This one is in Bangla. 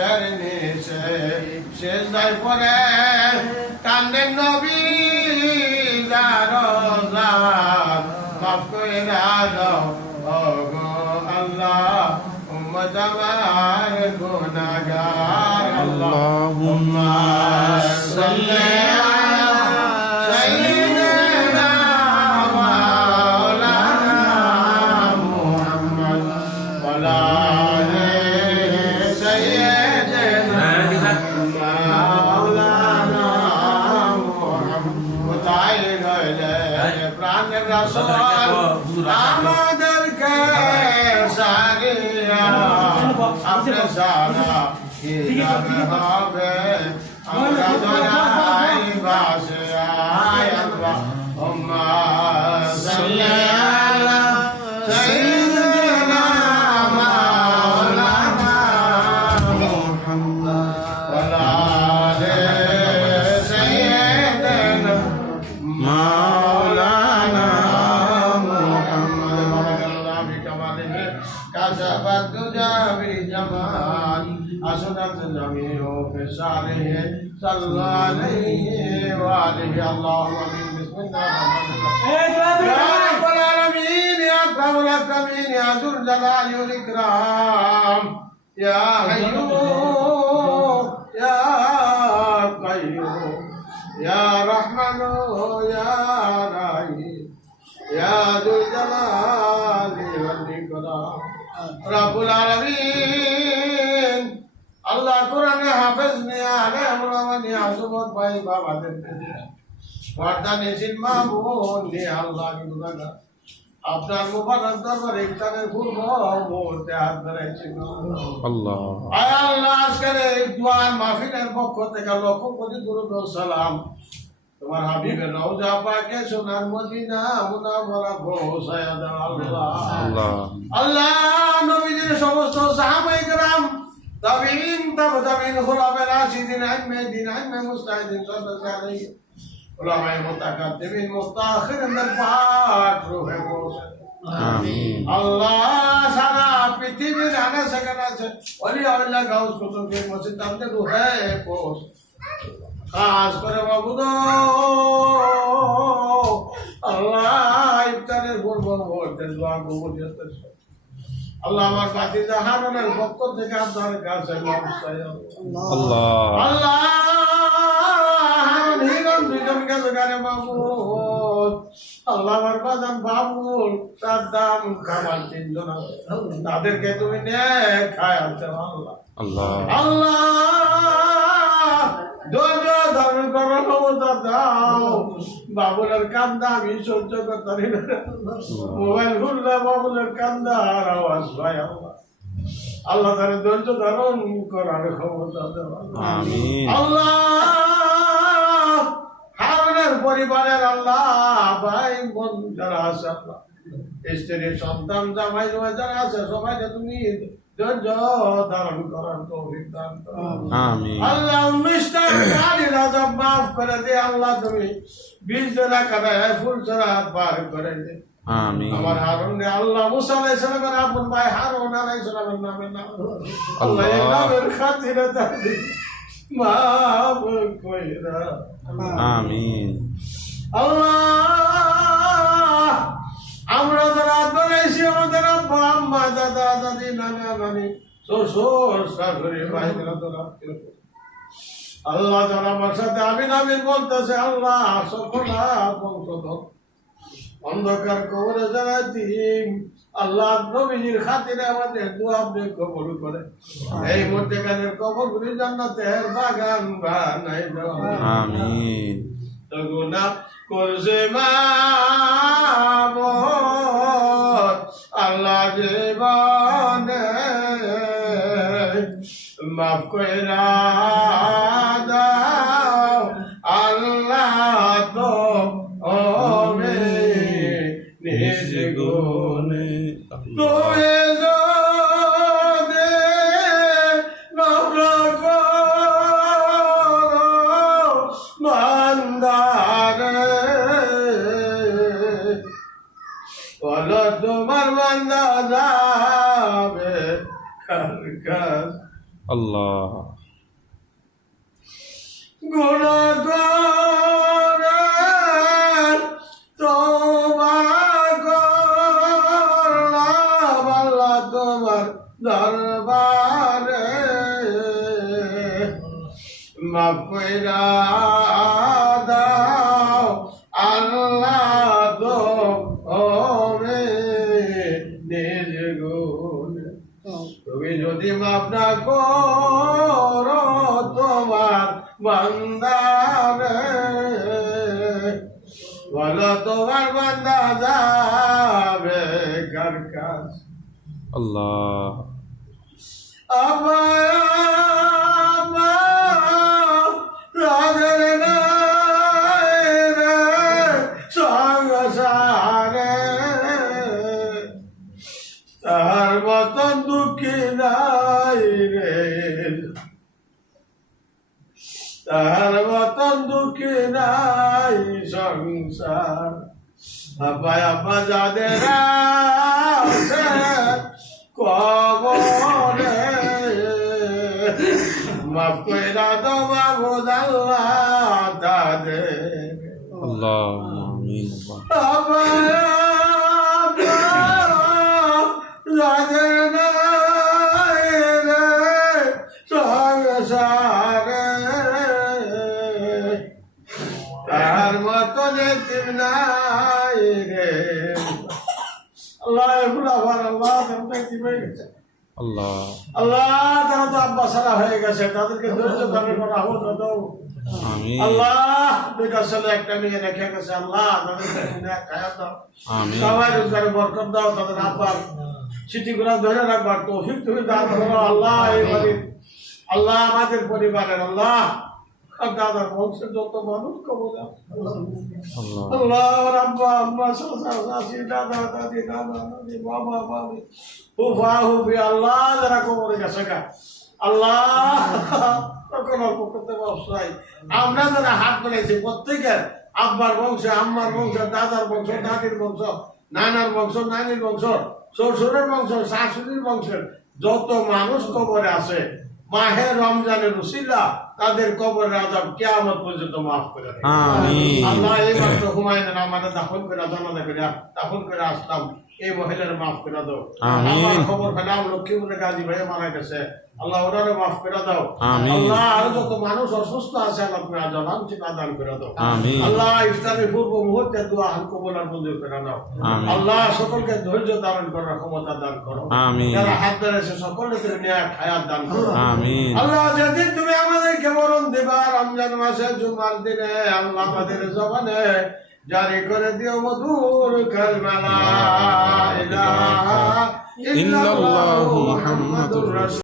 আরশের নিচে সেজদায় পড়ে কান্দেন নবী জারজাত মাফ করে দাও ওগো আল্লাহ উম্মত আমার গুনাহগার আল্লাহুম্মা সাল্লি আমাদেরকে সারিয়া আপনি সারা হবে আমরা দয়াই বাসে আয় আল্লাহ উম্মা সাল্লি আলা সাইয়্যিদিনা মাওলানা মুহাম্মদ ওয়া আলা সাইয়্যিদিনা মাওলানা كسبت دجى بجمال أسدت الجميع في شعره صلى عليه وآله اللهم آمين بسم الله الرحمن الرحيم يا رب العالمين يا أكرم الأكرمين يا ذو الجلال والإكرام يا حي يا قيوم يا رحمن يا رحيم يا ذو الجلال والإكرام رب العالمين আল্লাহ কোরআনে হাফেজ নিয়া আলে আমরা নিয়া সুবত ভাই বাবাদের ওয়ার্দানে সিনমামুন নিয়া আল্লাহ কি গুনাহগার আপনার মুবারক দরবারে ইফতারের পূর্ব মুহূর্তে হাত ধরেছি আল্লাহ আয় আল্লাহ আজকের এই দোয়া মাহফিলের পক্ষ থেকে লক্ষ কোটি দরুদ ও সালাম তোমার হাবিবের রওজা পাকে সোনার মদিনা মুনাওয়ারা পৌঁছায়া দাও আল্লাহ আল্লাহ আল্লাহ নবীজির সমস্ত সাহাবায়ে কেরাম তাবিঈন তাবিঈন খুলাফায়ে রাশিদিন আইম্মে দিন আইম্মে মুস্তাহিদিন সাদাত উলামায়ে মুতাকাদ্দিমিন মুস্তাখিরিনদের পাক রূহে পৌঁছে আমিন আল্লাহ সারা পৃথিবীর আনা সেখানে আছে ওলি আল্লাহ গাউস কুতুবের মসজিদ তাদের রূহে পৌঁছে খাস করে বাবু আল্লাহ ইফতারের পূর্ব মুহূর্তে দোয়া কবুল করতেছে আল্লাহ আমার বাতি জাহানের পক্ষ থেকে আপনার কাছে আল্লাহ আল্লাহ নিগম দুজন কাছে গানে বাবু আল্লাহ আমার বাজান বাবুল তার দাম খাবার তিনজন তাদেরকে তুমি নেক খায় আনতে আল্লাহ আল্লাহ আল্লাহ ধৈর্য ধারণ করার ক্ষমতা দাও বাবুলের কান্দা আমি সহ্য করতে পারি না মোবাইল খুললে বাবুলের কান্দার আওয়াজ ভাই আল্লাহ আল্লাহ তার ধৈর্য ধারণ করার ক্ষমতা দাও আল্লাহ হারুনের পরিবারের আল্লাহ ভাই বোন যারা আছে আল্লাহ স্ত্রীর সন্তান জামাই জমা যারা আছে সবাইকে তুমি ধৈর্য ধারণ করার তৌফিক দান করো আমিন আল্লাহ 19টা গালির আযাব মাফ করে দে আল্লাহ তুমি 20 জনা কাটায় ফুল ছড়া পার করে দে আমিন আমার হারুন রে আল্লাহ মুসা আলাইহিস সালামের আপন ভাই হারুন আলাইহিস সালামের নামে নাম আল্লাহ এই নামের খাতিরে তাকে মাফ কইরা আমিন আল্লাহ আমরা যারা বানাইছি আমাদের আব্বা আম্মা দাদা দাদি নানা নানি শ্বশুর শাশুড়ি ভাইরা তোরা আল্লাহ যারা আমার সাথে আমিন আমিন বলতেছে আল্লাহ সকলা বংশধর অন্ধকার কবরে যারা দিন আল্লাহ নবীজির খাতিরে আমাদের দোয়া আপনি কবুল করে এই মধ্যখানের কবরগুলি জান্নাতের বাগান বানাই দাও আমিন তো গুনাহ করছে মাবুদ আল্লাহ জীবনে মাফ কইরা দাও আল্লাহ তো ওমে নিজ গুণে তোরে তোমার বান্দা যাবে কার কাছ আল্লাহ গুনাহ করে তওবা করলাম আল্লাহ তোমার দরবারে, মাফ কইরা দাও আল্লাহ তুমি নিজ গুণে। তুমি যদি মাফ না করো তোমার বান্দারে, বলো তোমার বান্দা যাবে কার কাছে? আল্লাহ তাহার মতন দুঃখী নাই রে, তাহার মতন দুঃখী নাই সংসার। আব্বা আব্বা যাদের আছে কবরে, মাফ কইরা দাও মাবুদ আল্লাহ তাদের। আল্লাহ আমিন আব্বা আব্বা যাদের নাই রে সংসারে, তার মতন এতিম নাই রে। আল্লাহ ফুলাফার আল্লাহ এতিম হয়ে গেছে, আল্লাহ আল্লাহ তারা তো আব্বা সারা হয়ে গেছে, তাদেরকে ধৈর্য ধারণ করা হোক দাও। আমিন আল্লাহ দুইটা ছেলে একটা মেয়ে রেখে গেছে, আল্লাহ তাদেরকে খায়া দাও, আমিন সবাই রোজগারে বরকত দাও, তাদের আব্বার স্মৃতিগুলো ধরে রাখবার তৌফিক তুমি দান করো আল্লাহ। এই বাড়ির আল্লাহ আমাদের পরিবারের আল্লাহ দাদার বংশের যত মানুষ কবর দাও আল্লাহ আল্লাহ, আব্বা আম্মা চাচা চাচি দাদা দাদি দাদা দাদি বাবা বাবি হুফা হুফি আল্লাহ যারা কবরে গেছে গা আল্লাহ তখন অল্প করতে ব্যবসায় আমরা যারা হাত বানাইছি প্রত্যেকের আব্বার বংশ আম্মার বংশ দাদার বংশ দাদির বংশ নানার বংশ নানির বংশ শ্বশুরের বংশ শাশুড়ির বংশের যত মানুষ কবরে আছে মাহে রমজানের উসিলা তাদের কবরের আযাব কিয়ামত পর্যন্ত মাফ করে দেন আমিন আল্লাহ। এই মাত্র হুমায়ুনের আমাদের দাফন করে জানাজা করে দাফন করে আসলাম, এই মহিলার মাফ করে দাও। আমিন। আমার খবর পেলাম লক্ষ্মীপুরে গাজী ভাই মারা গেছে, আল্লাহ ওনারে মাফ করে দাও। আমিন। আল্লাহ আরো যত মানুষ অসুস্থ আছে আল্লাহ তুমি আজান চিন্তা দান করে দাও। আমিন। আল্লাহ ইফতারের পূর্ব মুহূর্তে দোয়া হাল কবুল আর মঞ্জুর করে নাও। আমিন। আল্লাহ সকলকে ধৈর্য ধারণ করার ক্ষমতা দান করো। আমিন। যারা হাত ধরেছে সকলকে নিয়ে হায়াত দান করো। আমিন আল্লাহ যেদিন তুমি আমাদেরকে মরণ দিবা রমজান মাসে জুমার দিনে আল্লাহ আমাদের জবানে জারি করে দিও মধুর কালমা লা ইলাহা ইল্লাল্লাহু মুহাম্মাদুর রাসূল।